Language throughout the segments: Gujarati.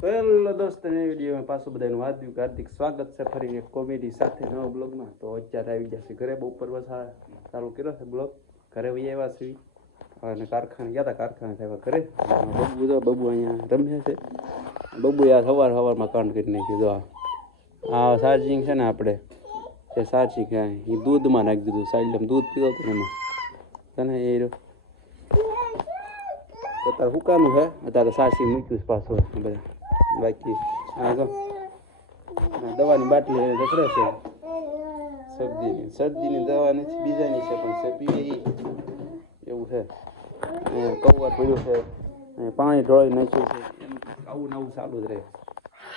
તો હેલો દોસ્તો, એ વિડીયોમાં પાછું બધાનું હાર્દિક સ્વાગત છે ફરી એક કોમેડી સાથે નવા બ્લોગમાં. તો અત્યારે આવી જશે ઘરે, બપોર વસા ચાલુ કર્યો છે બ્લોગ. ઘરે વહી આવ્યા છીએ અને કારખાને ગયા હતા, કારખાને થયા ઘરે. બબુ અહીંયા રમે છે. બબુ યાર સવારમાં કાંડ કરી નાખ્યું. જો આ ચાર્જિંગ છે ને આપણે એ ચાર્જિંગ એ દૂધમાં નાખી દીધું. સાઈડમાં દૂધ પીધો હતો એમાં તને એ અત્યારે હુકાનું છે. અત્યારે સાચી મૂક્યું છે પાછું બધા. બાકી હા જો દવાની બાટલી રખડે છે. શરદીની દવા નથી, બીજાની છે પણ છે પીવે એવું છે. કવર પડ્યું છે, પાણી ઢોળી નાખ્યું છે. આવું નવું ચાલુ જ રહે.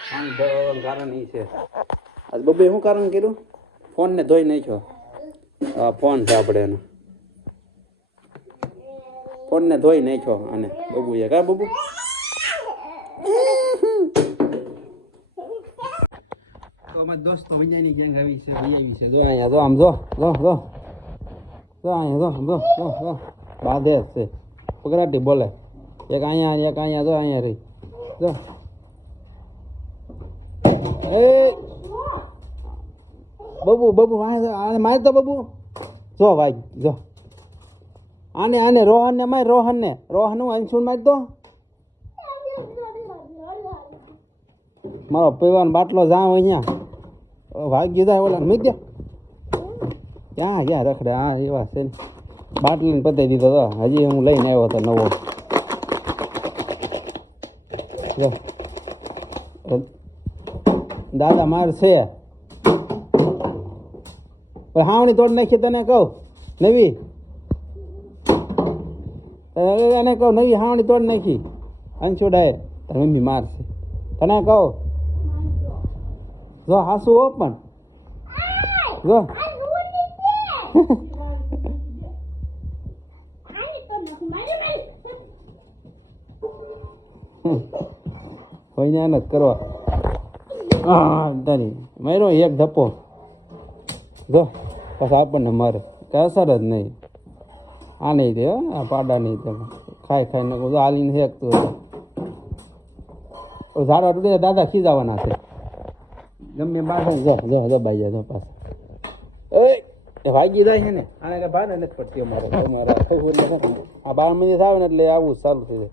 પાણી ઢોળવાનું કારણ એ છે. આજ બબે શું કારણ કર્યું? ફોનને ધોઈ નાખ્યો. હા ફોન છે આપણે એનો. ફોનને ધોઈ નાખ્યો અને બબુએ કા બબુ તો અમારા દોસ્તો વિજયની ગેંગ આવી છે, જો અહીંયા જો આમ જો અહીંયા બાંધે છે પકડાટી બોલે. એક અહીંયા જો અહીંયા રહી જો એ બબુ આને માર તો બબુ જો ભાઈ જો આને રોહનને માર રોહન અંશુન માર દો. મારો પીવાનો બાટલો જાવ અહીંયા ભાગી જાય ઓલા મૂકી દે. ક્યાં રખડે હા એવા છે ને. બાટલીને પતાવી દીધો તો હજી હું લઈને આવ્યો હતો નવો. દાદા માર છે હાવણી તોડ નાખી તને કહું નવી એને કહું નવી હાવણી તોડ નાખી અંશુડાએ તારી મમ્મી મારશે તને કહું. જો હાસુ હો પણ જો કોઈ ને જ કરવા તારી માર્યો એક ધપ્પો જો પછી આપણને મારે કઈ અસર જ નહીં. આ નહીં દે આ પાડા નહીં દે ખાઈને હાલીને શેકતું હતું. ઝાડા તૂટે દાદા ખીજાવાના છે ગમે બાર જો બાઈ જાય પાછા એ ભાગી જાય છે ને. આને કઈ ભાને નથી પડતી અમારે આ 12 મિનિટ આવે ને એટલે આવું ચાલુ થઈ જાય.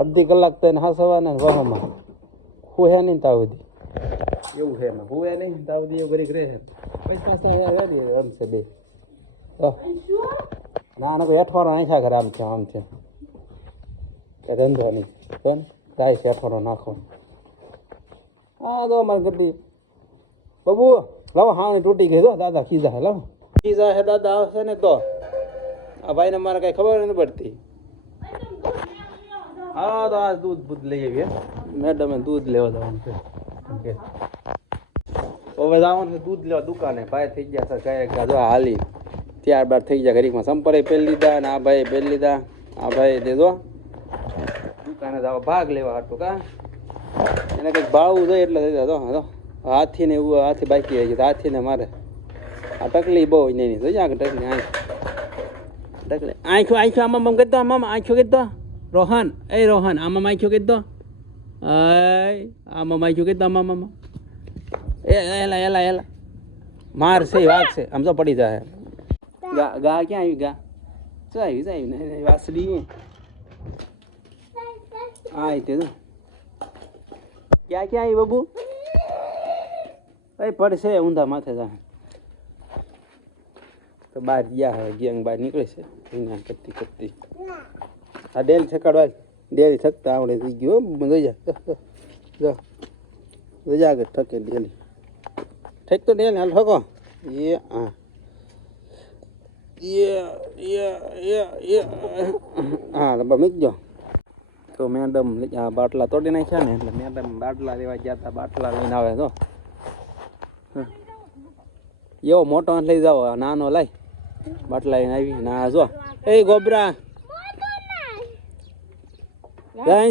અડધી કલાક તો એને હસવાના ને વહમાં હું હે નહીં તાવ દી એવું છે એમાં હું હે નહીં તાવ દી એવું કરી રહે છે. પૈસા રમશે બે ના કોઈ અઠવાડો નાખ્યા કરે આમ છે કે ધંધો નહીં પણ ગાય છે અઠવાડો નાખો. હા તો અમારે ગદી બબુ લાવો હાવણી તૂટી ગઈ તો દાદા ખીજા લાવો ખીજા હે દાદા આવશે ને તો આ ભાઈને મારે કઈ ખબર નથી પડતી. હા તો આ દૂધ લઈ આવીએ મેડમે દૂધ લેવા જવાનું છે. હવે જવાનું છે દૂધ લેવા દુકાને. ભાઈ થઈ ગયા છે કયા જો હાલી ત્યારબાદ થઈ ગયા ઘડીકમાં. સંપરે પહેરી લીધા અને આ ભાઈ પહેરી લીધા. આ ભાઈ દેજો દુકાને જવા ભાગ લેવા હતું કા એને કંઈક ભાવવું જોઈએ એટલે થઈ જતો હાથીને એવું હાથી બાકી આવી ગયું. હાથીને મારે આ ટકલી બહુ નહીં જોઈ આગળ ટકલી આંખો આમાં કરી દો. આમાં આંખો કરી દો રોહન આમાં આંખો કરી દો. આમાં આંખો કરી દો આમાં એલા માર છે વાઘ છે આમ તો પડી જાય. ગા ક્યાં આવી ગા શું આવી વાસડી હા તે ક્યાં આવી બબુ કઈ પડશે ઊંધા માથે જાય તો બહાર ગયા હવે ગેંગ બહાર નીકળે છે કરતી આ ડેલ છકાડવા ડેલ છકતા આવડે થઈ ગયો જોજા આગળ ઠકે ડેલી ઠેક તો ડેલ હાલ ઠકો એ હા હા મૂકજો. તો મેડમ આ બાટલા તોડી નાખ્યા ને એટલે મેડમ બાટલા લેવા ગયા હતા. બાટલા લઈને આવે તો એવો મોટો લઈ જાઓ નાનો લાય બાટલા લઈને આવી ના જો એ ગોબરા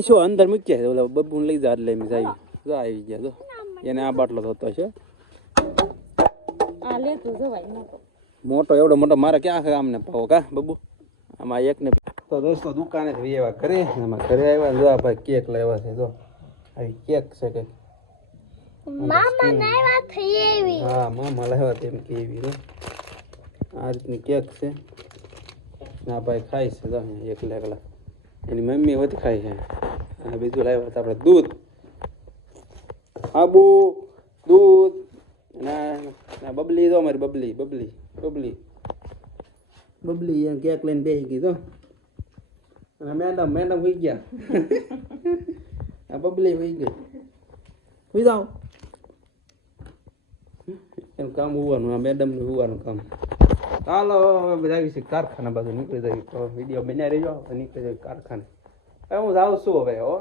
શું અંદર મૂક્યા ઓલા બબુ લઈ જા એટલે એમ જાય જો આવી ગયા જો એને આ બાટલો થતો છે મોટો એવડો મોટો મારે ક્યાં કામને પાવો કા બબુ આમાં એક ને તો દોસ્તો દુકાને જ એવા ઘરે એમાં ઘરે આવ્યા જો ભાઈ કેક લેવા છે જો આવી કેક છે કે મામા નાવા થઈ એવી હા મામા લાવ્યા તેમ કે એવી ને આ રીતની કેક છે ના ભાઈ ખાય છે તો એકલા એકલા એની મમ્મી વધી ખાય છે અને બીજું લાવ્યા હતા આપણે દૂધ આબુ દૂધ ના બબલી તો અમારી બબલી બબલી બબલી બબલી એમ કેક લઈને બેસી ગઈ તો અને મેડમ મેડમ હોઈ ગયા આ બબલી હોઈ ગઈ હોઈ જાઓ એનું કામ હોવાનું આ મેડમનું હોવાનું કામ ચાલો હવે બધા આવી છે કારખાના બાજુ નીકળી જાય તો વિડીયો બનાવી રહ્યો નીકળી જાય કારખાને હવે હું જાઉં છું હવે હો